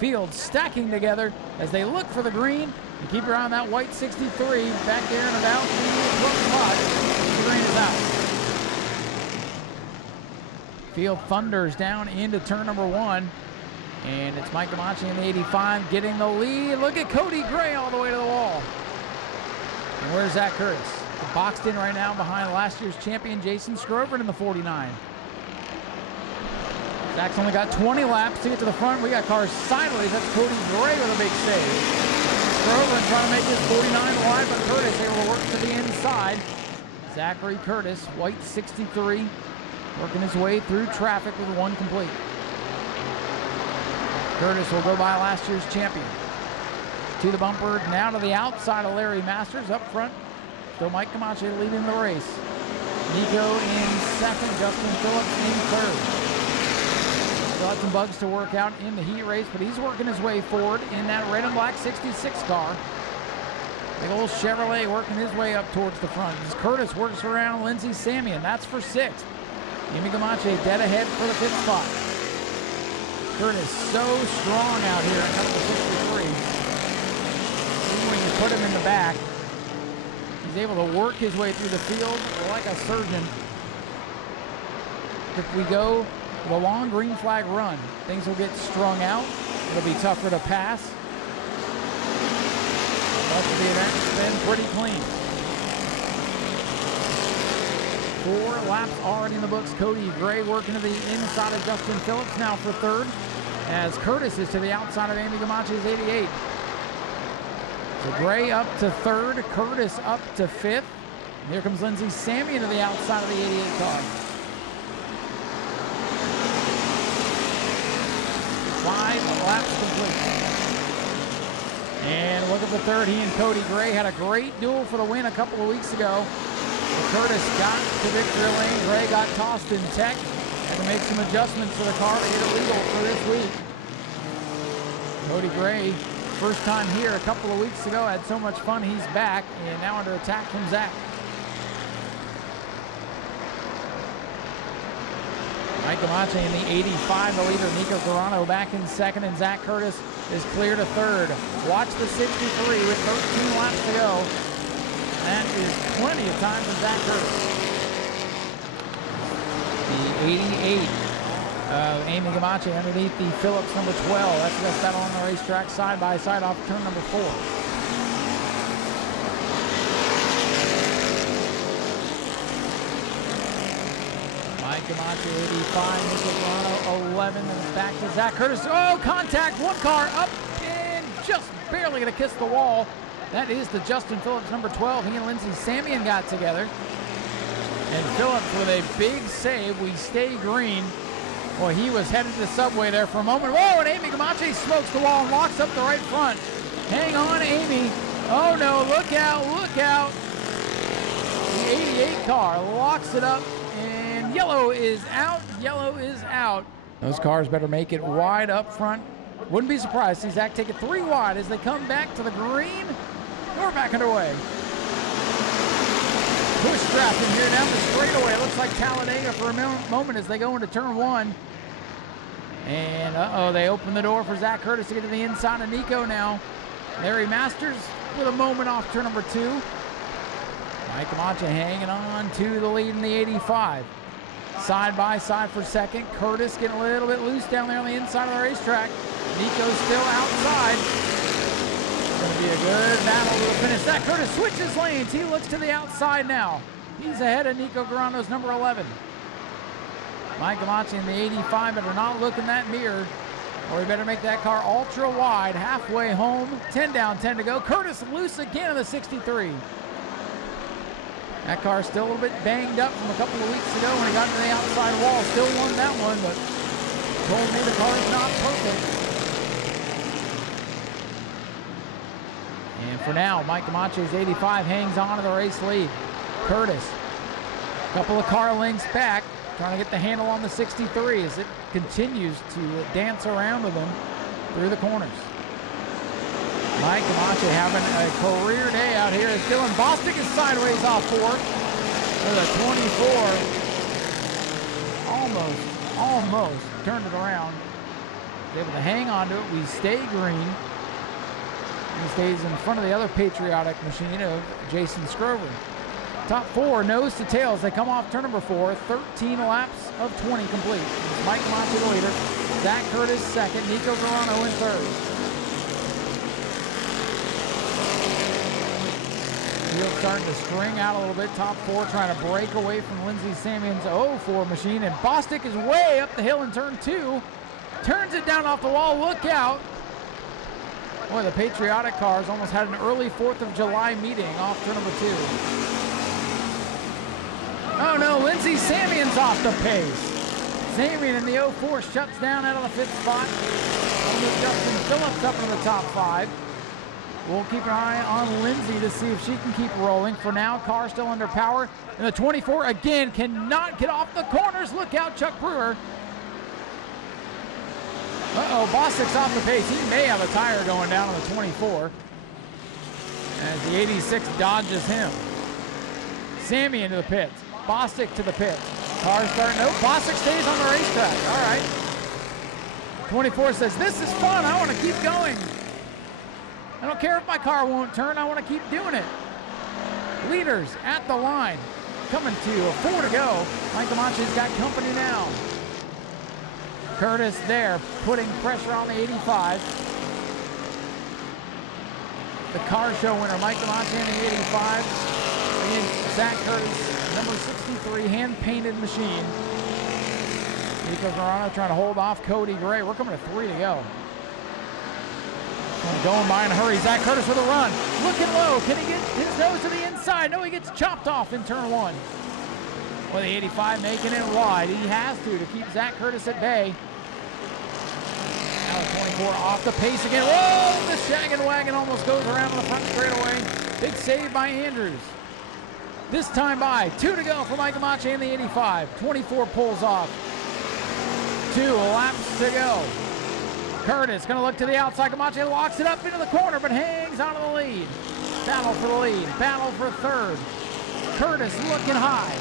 Field stacking together as they look for the green. You keep your eye on that white 63 back there and about the close spot. The green is out. Field thunders down into turn number 1. And it's Mike Agmt in the 85 getting the lead. Look at Cody Gray all the way to the wall. And where's Zach Curtis? Boxed in right now behind last year's champion Jason Scrover in the 49. Zach's only got 20 laps to get to the front. We got cars sideways. That's Cody Gray with a big save. Scrover trying to make this 49 wide, but Curtis able to work to the inside. Zachary Curtis, white 63, working his way through traffic with 1 complete. Curtis will go by last year's champion. To the bumper, now to the outside of Larry Masters. Up front, still Mike Agmt leading the race. Nico in second, Justin Phillips in third. Still had some bugs to work out in the heat race, but he's working his way forward in that red and black 66 car. Big old Chevrolet working his way up towards the front. As Curtis works around Lindsey Samian, that's for 6th. Amy Agmt dead ahead for the 5th spot. Curtis so strong out here at number 63. Even when you put him in the back, he's able to work his way through the field like a surgeon. If we go the long green flag run, things will get strung out. It'll be tougher to pass. But the event's been pretty clean. 4 laps already in the books. Cody Gray working to the inside of Justin Phillips now for 3rd, as Curtis is to the outside of Amy Agmt's 88. So Gray up to 3rd, Curtis up to 5th. And here comes Lindsey Samian to the outside of the 88 car. 5 laps complete. And look at the 3rd. He and Cody Gray had a great duel for the win a couple of weeks ago. Curtis got to victory lane. Gray got tossed in tech. Had to make some adjustments to the car to get it legal for this week. Cody Gray, first time here a couple of weeks ago, had so much fun he's back, and now under attack from Zach. Mike Agmt in the 85, the leader. Nico Garano back in 2nd, and Zach Curtis is clear to 3rd. Watch the 63 with 13 laps to go. That is plenty of time for Zach Curtis. The 88 of Amy Agmt underneath the Phillips number 12. That's the best battle on the racetrack, side by side off turn number 4. Mike Agmt 85, Nico Garano 11, and it's back to Zach Curtis. Oh, contact, 1 car up and just barely gonna kiss the wall. That is the Justin Phillips number 12. He and Lindsey Samian got together. And Phillips with a big save. We stay green. Boy, he was headed to the subway there for a moment. Whoa, and Amy Agmt smokes the wall and locks up the right front. Hang on, Amy. Oh no, look out, look out. The 88 car locks it up, and yellow is out, yellow is out. Those cars better make it wide up front. Wouldn't be surprised to see Zach take it 3 wide as they come back to the green. We're back underway. Push drafting here down the straightaway. It looks like Talladega for a moment as they go into turn 1. And they open the door for Zach Curtis to get to the inside of Nico now. Larry Masters with a moment off turn number 2. Mike Agmt hanging on to the lead in the 85. Side by side for 2nd. Curtis getting a little bit loose down there on the inside of the racetrack. Nico's still outside. It's going to be a good battle to the finish. Zach Curtis switches lanes. He looks to the outside now. He's ahead of Nico Garano's number 11. Mike Agmt in the 85 better not look in that mirror, or he better make that car ultra wide. Halfway home, 10 down, 10 to go. Curtis loose again in the 63. That car still a little bit banged up from a couple of weeks ago when he got to the outside wall. Still won that one, but told me the car is not perfect. And for now, Mike Agmt's 85 hangs on to the race lead. Curtis, a couple of car lengths back, trying to get the handle on the 63 as it continues to dance around with him through the corners. Mike Agmt having a career day out here as Dylan Bostic is sideways off 4th with a 24. Almost turned it around. He's able to hang on to it. We stay green. He stays in front of the other patriotic machine of Jason Scrover. Top 4, nose to tails. They come off turn number 4. 13 laps of 20 complete. It's Mike Monte the leader. Zach Curtis second. Nico Verano in third. Field starting to string out a little bit. Top 4 trying to break away from Lindsey Samian's 04 machine. And Bostic is way up the hill in turn 2. Turns it down off the wall. Look out. Boy, the patriotic cars almost had an early 4th of July meeting off turn number 2. Oh no, Lindsey Samian's off the pace. Samian in the 04 shuts down out of the 5th spot. We'll move Justin Phillips up into the top 5. We'll keep an eye on Lindsey to see if she can keep rolling. For now, car still under power. And the 24 again cannot get off the corners. Look out, Chuck Brewer. Uh-oh, Bostic's off the pace. He may have a tire going down on the 24 as the 86 dodges him. Sammy into the pits. Bostic to the pits. Car starting. Nope, Bostic stays on the racetrack. All right. 24 says, this is fun. I want to keep going. I don't care if my car won't turn. I want to keep doing it. Leaders at the line. Coming to 4 to go. Mike Camacho's got company now. Curtis there, putting pressure on the 85. The car show winner, Mike Camacho in the 85. Again, Zach Curtis, number 63, hand-painted machine. Nico Verano trying to hold off Cody Gray. We're coming to 3 to go. Going by in a hurry. Zach Curtis with a run. Looking low. Can he get his nose to the inside? No, he gets chopped off in turn 1. Well, the 85 making it wide. He has to keep Zach Curtis at bay. Now 24 off the pace again. Whoa! The shaggin' wagon almost goes around the front straightaway. Big save by Andrews. This time by. 2 to go for Mike Camacho in the 85. 24 pulls off. 2 laps to go. Curtis going to look to the outside. Camacho locks it up into the corner, but hangs onto the lead. Battle for the lead. Battle for third. Curtis looking high.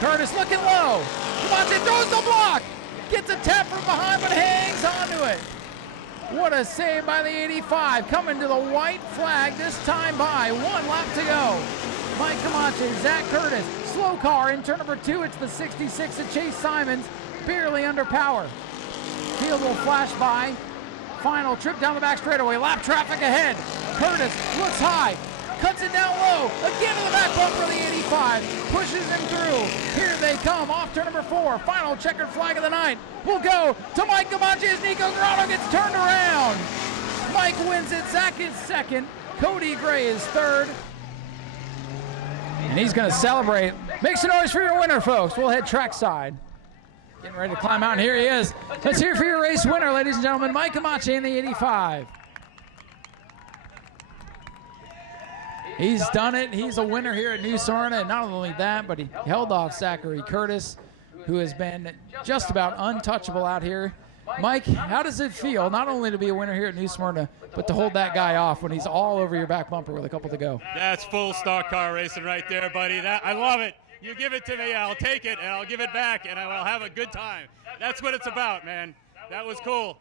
Curtis looking low. Camacho throws the block. Gets a tap from behind, but hangs onto it. What a save by the 85. Coming to the white flag this time by. 1 lap to go. Mike Camacho, Zach Curtis. Slow car in turn number 2. It's the 66 of Chase Simons. Barely under power. Field will flash by. Final trip down the back straightaway. Lap traffic ahead. Curtis looks high. Cuts it down low. Again to the back bumper of the 85. Pushes him through. Here they come off turn number 4. Final checkered flag of the night. We'll go to Mike Camacho as Nico Grano gets turned around. Mike wins it. Zach is second. Cody Gray is third. And he's going to celebrate. Make some noise for your winner, folks. We'll head trackside. Getting ready to climb out, and here he is. Let's hear it for your race winner, ladies and gentlemen, Mike Camacho in the 85. He's done it. He's a winner here at New Smyrna, and not only that, but he held off Zachary Curtis, who has been just about untouchable out here. Mike, how does it feel not only to be a winner here at New Smyrna, but to hold that guy off when he's all over your back bumper with a couple to go? That's full stock car racing right there, buddy. I love it. You give it to me, I'll take it, and I'll give it back, and I will have a good time. That's what it's about, man. That was cool.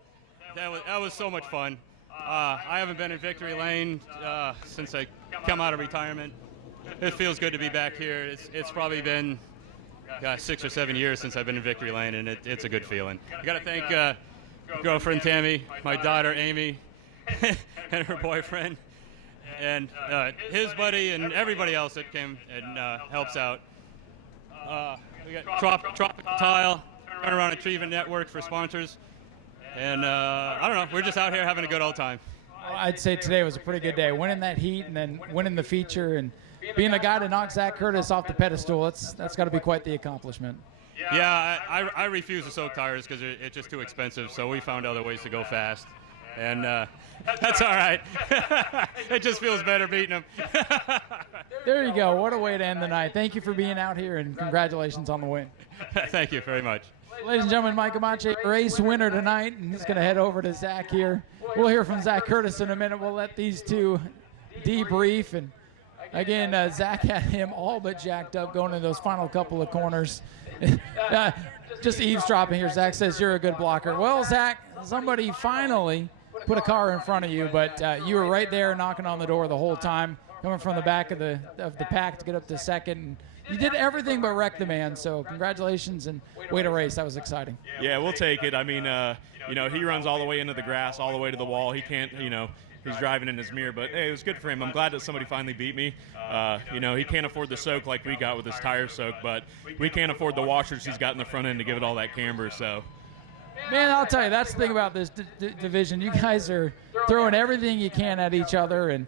That was so much fun. I haven't been in Victory Lane since I come out of retirement. It feels good to be back here. It's probably been 6 or 7 years since I've been in Victory Lane, and it's a good feeling. I got to thank girlfriend Tammy, my daughter Amy, and her boyfriend, and his buddy, and everybody else that came and helps out. We got Tropical Tile, Turnaround Achievement Network for sponsors. And I don't know, we're just out here having a good old time. Well, I'd say today was a pretty good day. Winning that heat and then winning the feature and being the guy to knock Zach Curtis off the pedestal, that's got to be quite the accomplishment. Yeah, I refuse to soak tires because it's just too expensive, so we found other ways to go fast. And that's all right. It just feels better beating them. There you go. What a way to end the night. Thank you for being out here, and congratulations on the win. Thank you very much. Ladies and gentlemen, Mike Camacho, race winner tonight, and he's going to head over to Zach here. We'll hear from Zach Curtis in a minute. We'll let these two debrief. And again, Zach had him all but jacked up going into those final couple of corners. Just eavesdropping here. Zach says you're a good blocker. Well, Zach, somebody finally put a car in front of you, but you were right there knocking on the door the whole time, coming from the back of the pack to get up to second. You did everything but wreck the man, so congratulations and way to race. That was exciting. Yeah, we'll take it. I mean, he runs all the way into the grass, all the way to the wall. He can't, he's driving in his mirror, but hey, it was good for him. I'm glad that somebody finally beat me. He can't afford the soak like we got with his tire soak, but we can't afford the washers he's got in the front end to give it all that camber, so. Man, I'll tell you, that's the thing about this division. You guys are throwing everything you can at each other, and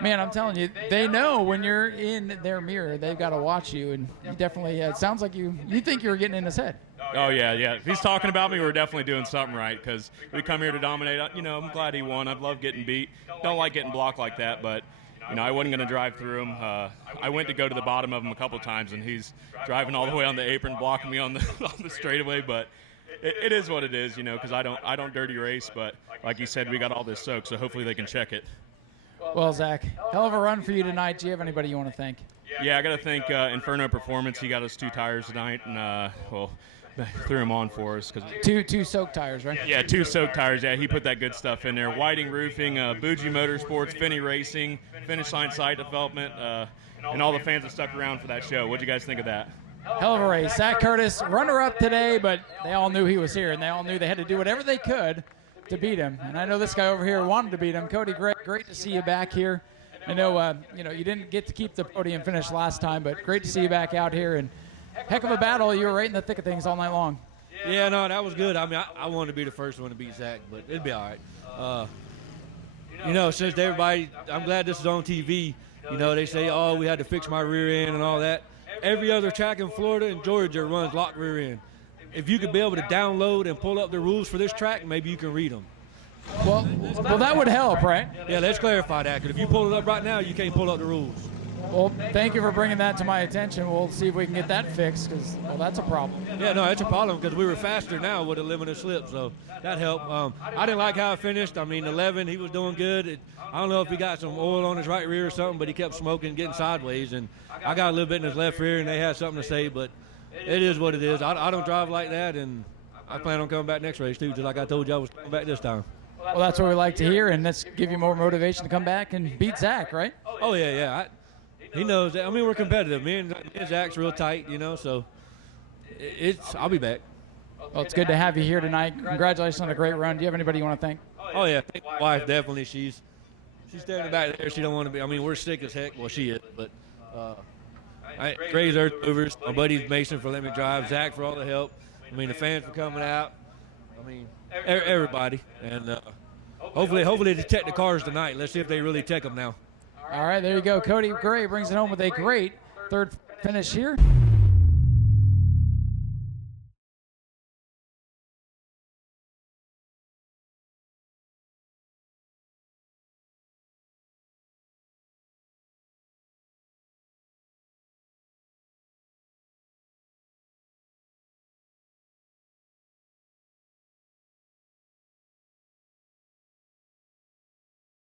man, I'm telling you, they know when you're in their mirror, they've got to watch you, and you definitely, it sounds like you think you were getting in his head. Oh, yeah. If he's talking about me, we're definitely doing something right, because we come here to dominate. I'm glad he won. I'd love getting beat. Don't like getting blocked like that, but, I wasn't going to drive through him. I went to go to the bottom of him a couple times, and he's driving all the way on the apron, blocking me on the straightaway, but it is what it is, because I don't dirty race, but like you said, we got all this soak, so hopefully they can check it. Well, Zach, hell of a run for you tonight. Do you have anybody you want to thank? Yeah, I got to thank Inferno Performance. He got us 2 tires tonight, and threw them on for us. Two soak tires, right? Yeah, 2 soak tires. Yeah, he put that good stuff in there. Whiting Roofing, Bougie Motorsports, Finney Racing, Finish Line Site Development, and all the fans that stuck around for that show. What'd you guys think of that? Hell of a race. Zach Curtis, runner-up today, but they all knew he was here, and they all knew they had to do whatever they could to beat him. And I know this guy over here wanted to beat him. Cody, great to see you back here. I know, you didn't get to keep the podium finish last time, but great to see you back out here. And heck of a battle. You were right in the thick of things all night long. Yeah, no, that was good. I mean, I wanted to be the first one to beat Zach, but it'd be all right. Since everybody, I'm glad this is on TV. They say, oh, we had to fix my rear end and all that. Every other track in Florida and Georgia runs locked rear end. If you could be able to download and pull up the rules for this track, maybe you can read them. Well, that would help, right? Yeah, let's clarify that, because if you pull it up right now, you can't pull up the rules. Well, thank you for bringing that to my attention. We'll see if we can get that fixed, because, that's a problem. Yeah, no, it's a problem, because we were faster now with a limited slip, so that helped. I didn't like how I finished. I mean, 11, he was doing good. I don't know if he got some oil on his right rear or something, but he kept smoking, getting sideways, and I got a little bit in his left rear, and they had something to say, but it is what it is. I don't drive like that, and I plan on coming back next race, too, just like I told you I was coming back this time. Well, that's what we like to hear, and let's give you more motivation to come back and beat Zach, right? Oh, yeah. He knows that. I mean, we're competitive. Me and Zach's real tight, so I'll be back. Well, it's good to have you here tonight. Congratulations on a great run. Do you have anybody you want to thank? Oh, yeah. Thank my wife, definitely. She's standing back there. She don't want to be. I mean, we're sick as heck. Well, she is, but Gray's Earth Movers, my buddy Mason for letting me drive, Zach for all the help. I mean, the fans for coming out. I mean, everybody. And hopefully they check the cars tonight. Let's see if they really check them now. All right, there you go. Cody Gray brings it home with a great third finish here.